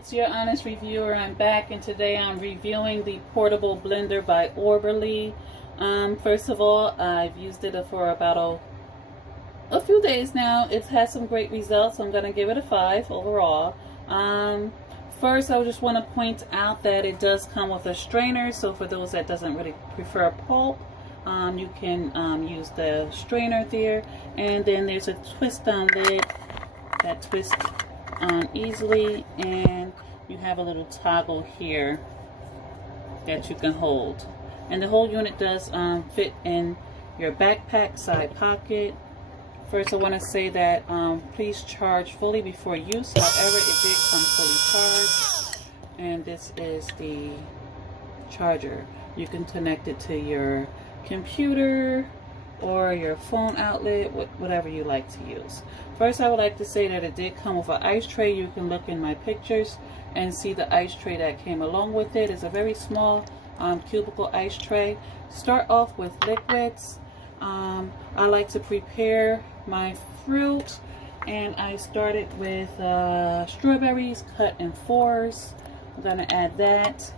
it's your honest reviewer. I'm back, and today I'm reviewing the portable blender by OBERLY. First of all, I've used it for about a few days now. It's had some great results. I'm going to give it a 5 overall. First, I just want to point out that it does come with a strainer, so for those that doesn't really prefer pulp, you can use the strainer there. And then there's a twist down lid that twists easily, and you have a little toggle here that you can hold, and the whole unit does fit in your backpack side pocket. First, I want to say that please charge fully before use. However, it did come fully charged, and this is the charger. You can connect it to your computer or your phone outlet, whatever you like to use. First, I would like to say that it did come with an ice tray. You can look in my pictures and see the ice tray that came along with it. It's a very small cubicle ice tray. Start off with liquids. I like to prepare my fruit, and I started with strawberries cut in 4s. I'm gonna add that,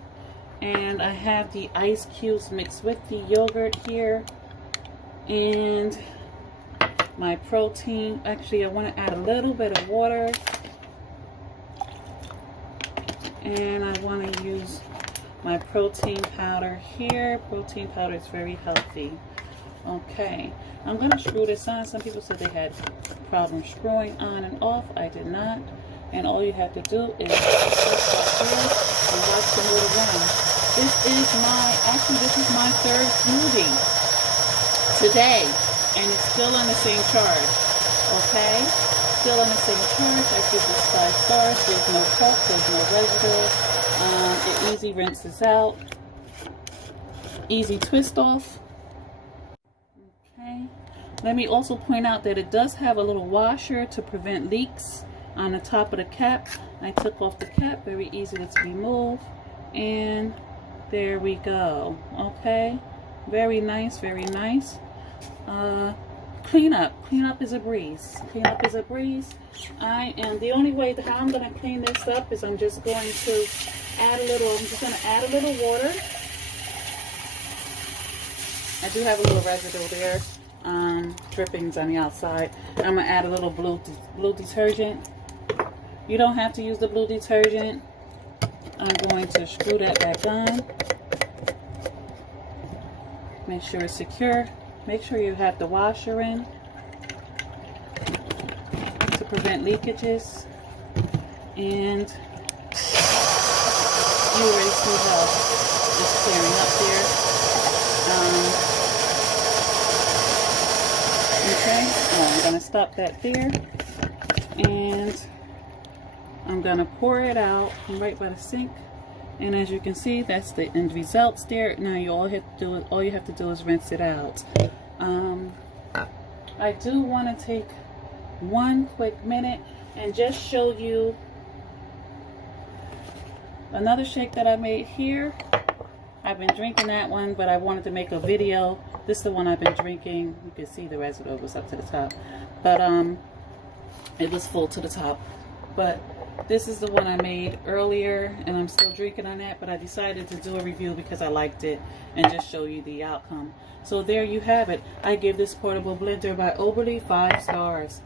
and I have the ice cubes mixed with the yogurt here, and my protein. Actually, I want to add a little bit of water, and I want to use my protein powder here. Protein powder is very healthy. Okay, I'm going to screw this on. Some people said they had problems screwing on and off. I did not. And all you have to do is press here and watch the motor run. This is my third smoothie today, and it's still on the same charge. Okay, still on the same charge. I give this 5 stars. There's no pulp, there's no residue. It easy rinses out, easy twist off. Okay, let me also point out that it does have a little washer to prevent leaks on the top of the cap. I took off the cap, very easy to remove, and there we go. Okay, very nice, very nice. Cleanup is a breeze. Cleanup is a breeze. The only way that I'm going to clean this up is I'm just going to add a little water. I do have a little residue there, drippings on the outside. I'm going to add a little blue detergent. You don't have to use the blue detergent. I'm going to screw that back on. Make sure it's secure. Make sure you have the washer in to prevent leakages. And you already see how it's clearing up there. Okay, I'm going to stop that there. And I'm going to pour it out right by the sink. And as you can see, that's the end results there. Now all you have to do is rinse it out. I do want to take one quick minute and just show you another shake that I made here. I've been drinking that one, but I wanted to make a video. This is the one I've been drinking. You can see the residue was up to the top, but it was full to the top. But this is the one I made earlier, and I'm still drinking on that, but I decided to do a review because I liked it and just show you the outcome. So there you have it. I give this portable blender by OBERLY 5 stars.